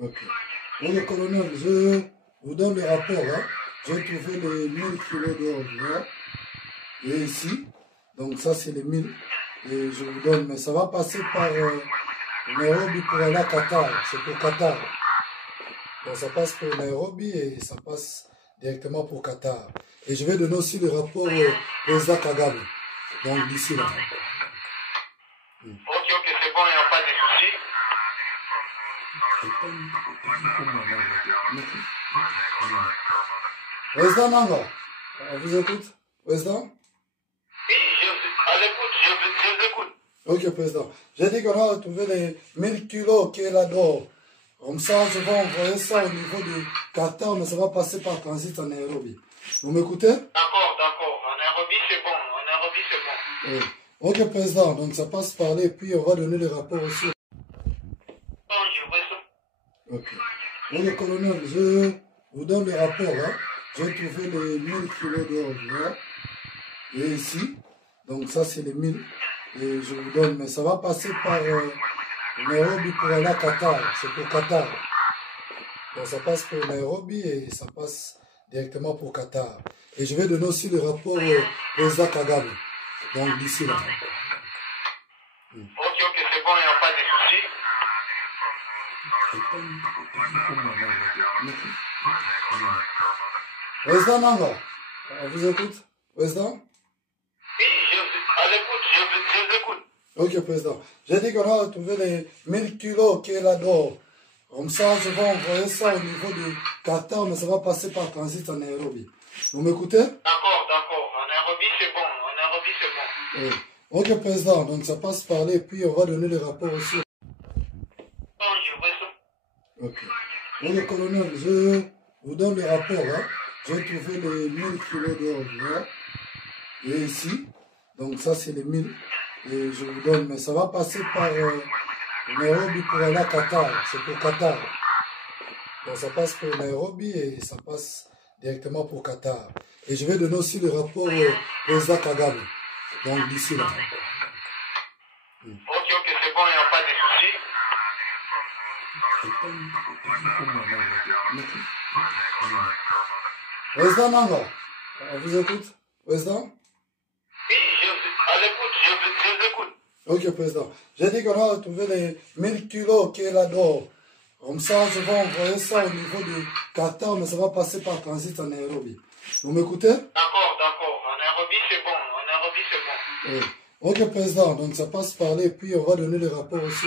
Ok. Donc, le colonel, je vous donne le rapport. Hein. J'ai trouvé les 1000 kilos d'or là. Et ici. Donc, ça, c'est les 1000. Et je vous donne. Mais ça va passer par Nairobi pour aller à Qatar. C'est pour Qatar. Donc, ça passe pour Nairobi et ça passe directement pour Qatar. Et je vais donner aussi le rapport au président Kagame. Donc, d'ici là. Ok, c'est bon, il n'y a pas de soucis. Président Nanga, on vous écoute. Président? Oui, à l'écoute, je vous écoute. Ok, président. J'ai dit qu'on a trouvé les 1000 kilos qui est là-dedans. Comme ça, je vais envoyer ça au niveau du Qatar, mais ça va passer par transit en Nairobi. Vous m'écoutez? D'accord. En Nairobi, c'est bon. Oui. Ok, président. Donc, ça passe par là et puis on va donner le rapport aussi. Ok. Donc, le colonel, je vous donne le rapport. Hein. J'ai trouvé les 1000 kilos d'or là. Et ici. Donc, ça, c'est les 1000. Et je vous donne. Mais ça va passer par Nairobi pour aller à Qatar. C'est pour Qatar. Donc, ça passe pour Nairobi et ça passe directement pour Qatar. Et je vais donner aussi le rapport au président Kagame. Donc, d'ici là. Ok, c'est bon, il n'y a pas de soucis. Président Nanga, on vous écoute. Président? Oui, à l'écoute, je vous écoute. Ok, président. J'ai dit qu'on a trouvé les 1000 kilos qui est là-dedans. Comme ça, je vais envoyer ça au niveau du Qatar, mais ça va passer par transit en Nairobi. Vous m'écoutez? D'accord. En Nairobi, c'est bon. Oui. Ok, président. Donc, ça passe par là et puis on va donner le rapport aussi. Ok. Donc, le colonel, je vous donne le rapport. Hein. J'ai trouvé les 1000 kilos d'or là. Et ici. Donc, ça, c'est les 1000. Et je vous donne. Mais ça va passer par Nairobi pour aller à Qatar. C'est pour Qatar. Donc, ça passe pour Nairobi et ça passe directement pour Qatar. Et je vais donner aussi le rapport au président Kagame. Donc, d'ici là. Ok, c'est bon, il n'y a pas de soucis. Président Nanga, on vous écoute. Président? Oui, à l'écoute, je vous écoute. Ok, président. J'ai dit qu'on a trouvé les 1000 kilos qui est là-dedans. Comme ça, je vais envoyer ça au niveau du Qatar, mais ça va passer par transit en Nairobi. Vous m'écoutez? D'accord. En Nairobi, c'est bon. Oui. Ok, président. Donc, ça passe par là et puis on va donner le rapport aussi.